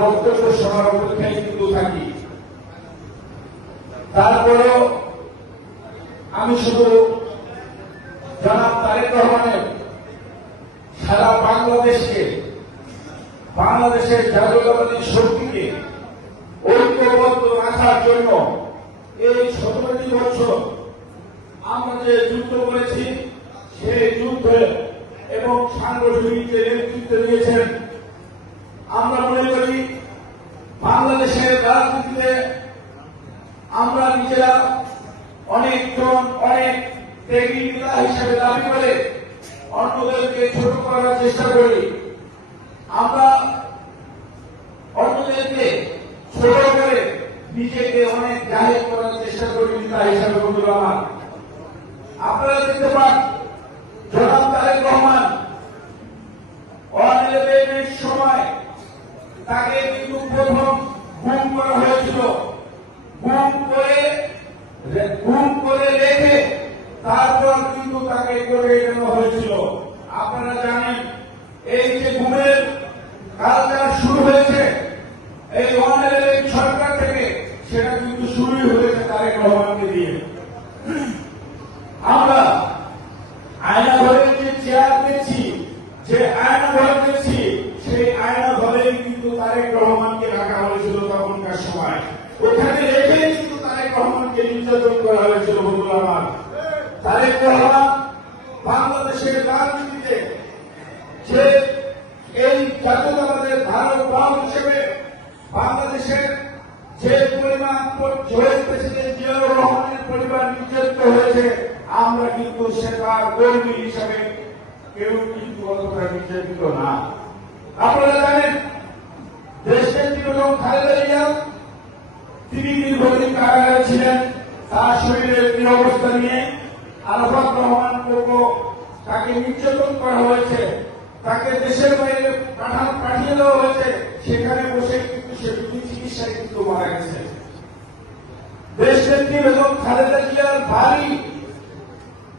বক্তব্য শোনার অপেক্ষায় কিন্তু থাকি। তারপরেও আমি শুধু জনাব তারেক রহমানের সারা বাংলাদেশের জাতীয়তাবাদী শক্তিকে ঐক্যবদ্ধ রাখার জন্য এই 17টি বছর আমরা যে যুদ্ধ করেছি সেই যুদ্ধে এবং সাংগঠনিক যে নেতৃত্ব দিয়েছেন, আমরা মনে করি বাংলাদেশের রাজনীতিতে আমরা নিজেরা অনেকজন অনেক ত্যাগী নেতা হিসেবে দাবি করে অন্যদেরকে ছোট করার চেষ্টা করি। আমরা অন্যদেরকে ছোট করে নিজেকে অনেক জাহির করার চেষ্টা করি নেতা হিসাবে। বন্ধুরা আমার, আপনারা দেখতে পান জনাব তারেক রহমান অনিলের সময় তাকে কিন্তু প্রথম গুম করা হয়েছিল। গুম করে রেখে তারপর কিন্তু তাকে করে নেওয়া হয়েছিল। আপনারা জানেন এই যে গুমের কালচার শুরু হয়েছে এই অনিলের সরকার থেকে, সেটা কিন্তু শুরুই হয়েছে তারেক রহমানকে দিয়ে। আমরা আয়না ঘরে যে চেয়ার দেখছি, যে আয়না ঘর দেখছি, সেই আয়না ঘরেই কিন্তু তারেক রহমানকে রাখা হয়েছিল তখনকার সময়। ওখানে রেখে কিন্তু তারেক রহমানকে নির্যাতন করা হয়েছিল। বন্ধুরা আমার, তারেক রহমান বাংলাদেশের রাজনীতিতে যে এই জাতীয়তাবাদের ধারক বাহক হিসেবে বাংলাদেশের যে পরিমাণ শহীদ প্রেসিডেন্ট জিয়াউর রহমানের পরিবার নির্যাতিত হয়েছে, আমরা কিন্তু সেটার কর্মী হিসাবে কেউ কিন্তু অতটা নির্যাতিত না। আপনারা জানেন দেশনেত্রী বেগম খালেদা জিয়া তিনি দীর্ঘদিন কারাগারে ছিলেন। তার শরীরের অবস্থা নিয়ে আরাফাত রহমান তাকে নির্যাতন করা হয়েছে, তাকে দেশের বাইরে পাঠিয়ে দেওয়া হয়েছে। সেখানে বসে কিন্তু সে চিকিৎসায় কিন্তু মারা গেছে। দেশনেত্রী বেগম খালেদা জিয়ার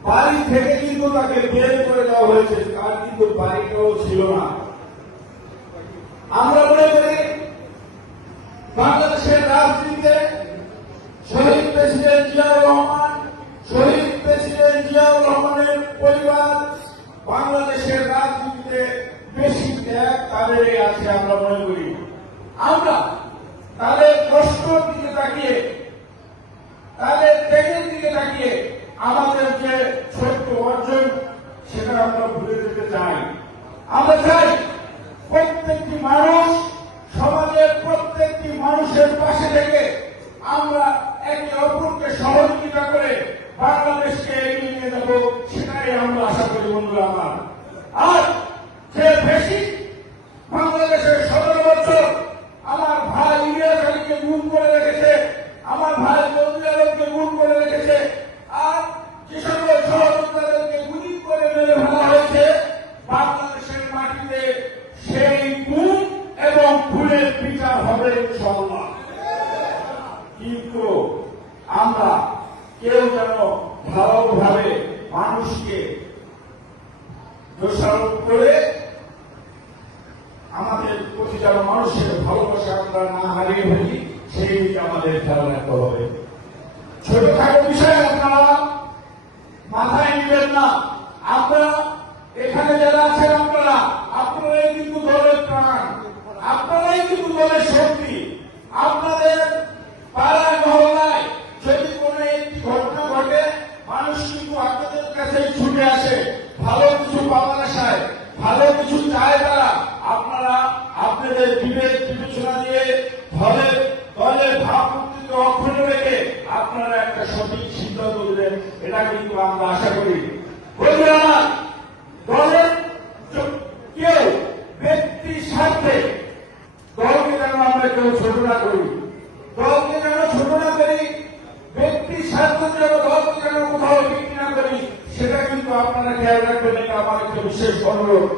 বাড়ি থেকে কিন্তু তাকে বের করে দেওয়া হয়েছে, তার কিন্তু বাড়িটাও ছিল না। আমরা মনে করি বাংলাদেশের রাজনীতিতে শহীদ প্রেসিডেন্ট জিয়াউর রহমানের পরিবার বাংলাদেশের রাজনীতিতে বেশি ত্যাগ তাদেরই আছে। আমরা মনে করি আমরা তাদের কষ্টর দিকে তাকিয়ে, তাদের ত্যাগের দিকে তাকিয়ে আমাদের যে ছোট্ট অর্জন সেটা আমরা ভুলে যেতে চাই। আমরা চাই প্রত্যেকটি মানুষ, সমাজের প্রত্যেকটি মানুষের পাশে থেকে আমরা একে অপরকে সহযোগিতা করে বাংলাদেশকে এগিয়ে নিয়ে যাব, সেটাই আমরা আশা করি। বন্ধুরা আমার, আর যে বেশি বাংলাদেশের 17 বছর আমার ভাই ইলিয়াস আলীকে গুম করে রেখেছে, আমার ভাই বদরুল আলমকে গুম করে রেখেছে, আর যে সকল সহযোদ্ধাদেরকে গুলি করে মেরে ফেলা হয়েছে বাংলাদেশের মাটিতে, সেই গুম এবং খুনের বিচার হবে ইনশাআল্লাহ। কিন্তু আমরা কেউ যেন ভালোভাবে মানুষকে দোষারোপ করে আমাদের প্রতি যেন মানুষের ভালোবাসা আমরা না হারিয়ে ফেলি, সেই দিকে আমাদের খেয়াল রাখতে হবে। ছোটখাটো বিষয় আপনারা মাথায় নেবেন না। আমরা এখানে যারা আছেন আপনারাই কিন্তু দলের প্রাণ, আপনারাই কিন্তু দলের শক্তি। আপনাদের পাড়ায় মহল্লায় যদি কোনো একটি ঘটনা ঘটে, মানুষ কিন্তু আপনাদের কাছে ছুটে আসে ভালো কিছু পাওয়ার আশায়, ভালো কিছু চায় তারা। আপনারা আপনাদের বিবেক বিবেচনা দিয়ে দলের ভাবমূর্তিকে অক্ষুণ্ণ রেখে আপনারা একটা সঠিক সিদ্ধান্ত দিলেন, এটা কিন্তু আমরা আশা করি। বন্ধুরা, দলের কেউ ব্যক্তির স্বার্থে দলকে যেন আমরা কেউ ছোট না করি, দলকে যেন ছোট না করি, ব্যক্তির স্বার্থে যেন দলকে যেন কোথাও বিক্রি না করি, সেটা কিন্তু আপনারা খেয়াল রাখবেন। এটা আমার একটা বিশেষ অনুরোধ।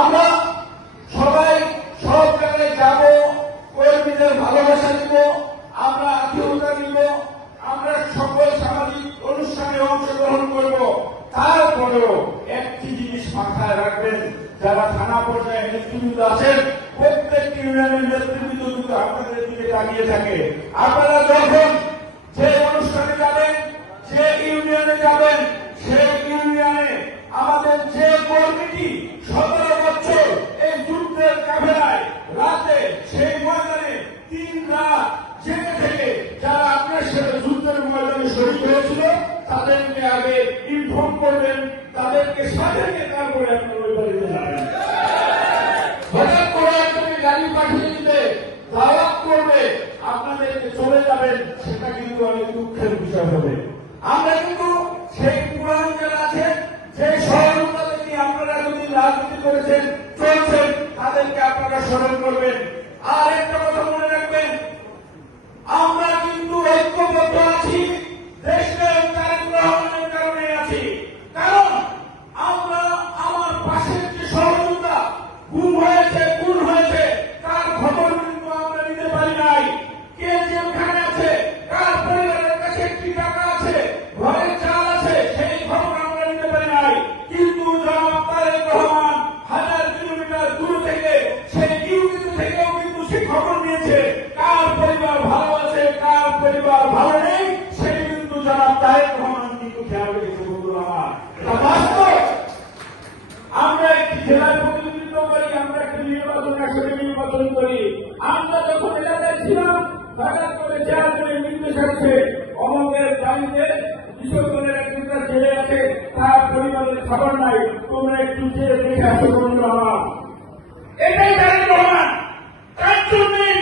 আমরা সবাই সব জায়গায় যাব, কর্মীদের ভালোবাসা দিব, আমরা আত্মীয়তা দিব, আমরা সকল সামাজিক অনুষ্ঠানে অংশগ্রহণ করব। তারপরেও একটি জিনিস মাথায় রাখবেন, যারা থানা পর্যায়ে নেতৃবৃন্দ আছেন প্রত্যেকটি ইউনিয়নের নেতৃবৃন্দ কিন্তু আপনাদের দিকে তাকিয়ে থাকে। আপনারা যখন যে অনুষ্ঠানে যাবেন, যে ইউনিয়নে যাবেন, সেই ইউনিয়নে আমাদের যে কর্মীটি 17 বছর এই যুদ্ধের কাফেলায় রাতে সেই ময়দানে 3 রাত জেগে থেকে যারা আপনার সাথে যুদ্ধের ময়দানে শহীদ হয়েছিল তাদেরকে আগে ইনফর্ম করবেন, তাদেরকে সাথে নিয়ে তারপরে আপনার ওই বাড়িতে যাবেন। হঠাৎ করে আপনাকে গাড়ি পাঠিয়ে দিতে দাওয়াত করবে, আপনাদেরকে চলে যাবেন, সেটা কিন্তু অনেক দুঃখের বিষয় হবে। আমরা কিন্তু সেই পুরান যারা আছেন, যে সহযোগিতা নিয়ে আপনারা এতদিন রাজনীতি করেছেন, চলছেন, তাদেরকে আপনারা স্মরণ করবেন। আর একটা কথা মনে রাখবেন, আমরা কিন্তু ঐক্যবদ্ধ আছি, দেশের তারেক রহমানের কারণে আছি। কারণ আমরা আমার পাশের যে সহযোগিতা গুম হয়েছে, খুন হয়েছে, তার খবর কিন্তু আমরা নিতে পারি নাই। কে যেখানে আছে, কার পরিবারের কাছে কি টাকা আছে, ঘরে চাল আছে, সেই খবর আমরা নিতে পারি নাই। কিন্তু জনাব তারেক রহমান 1000 কিলোমিটার দূর থেকে সেই ইউনিট থেকেও কিন্তু সে খবর নিয়েছে কার পরিবার ভালো আছে, কার পরিবার ভালো নেই, সেই কিন্তু জনাব তারেক রহমান কিন্তু খেয়াল রেখেছে। বন্ধুরা আমার, এটা বাস্তব। আমরা একটি জেলায় প্রতিনিধিত্ব করি, আমরা একটি নির্বাচন আসলে নির্বাচন করি। আমরা যখন এলাকায় ছিলাম, হঠাৎ করে চেয়ারম্যানের নির্দেশ আছে অমকের বাড়িতে কৃষকদের একটা ছেলে আছে, তার পরিবারের খাবার নাই, তোমরা একটু জেলে দেখে আসো। বন্ধুরা আমার, এটাই তারেক রহমান। তার জন্যই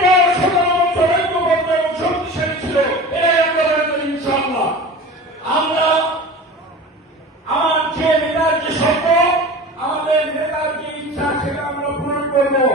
17 বছর ঐক্যবদ্ধ এবং শক্তিশালী ছিল। এটাই আমরা মনে করি ইনশাআল্লাহ। আমরা আমার যে নেতার যে স্বপ্ন, আমাদের নেতার যে ইচ্ছা, সেটা আমরা পূরণ করবো।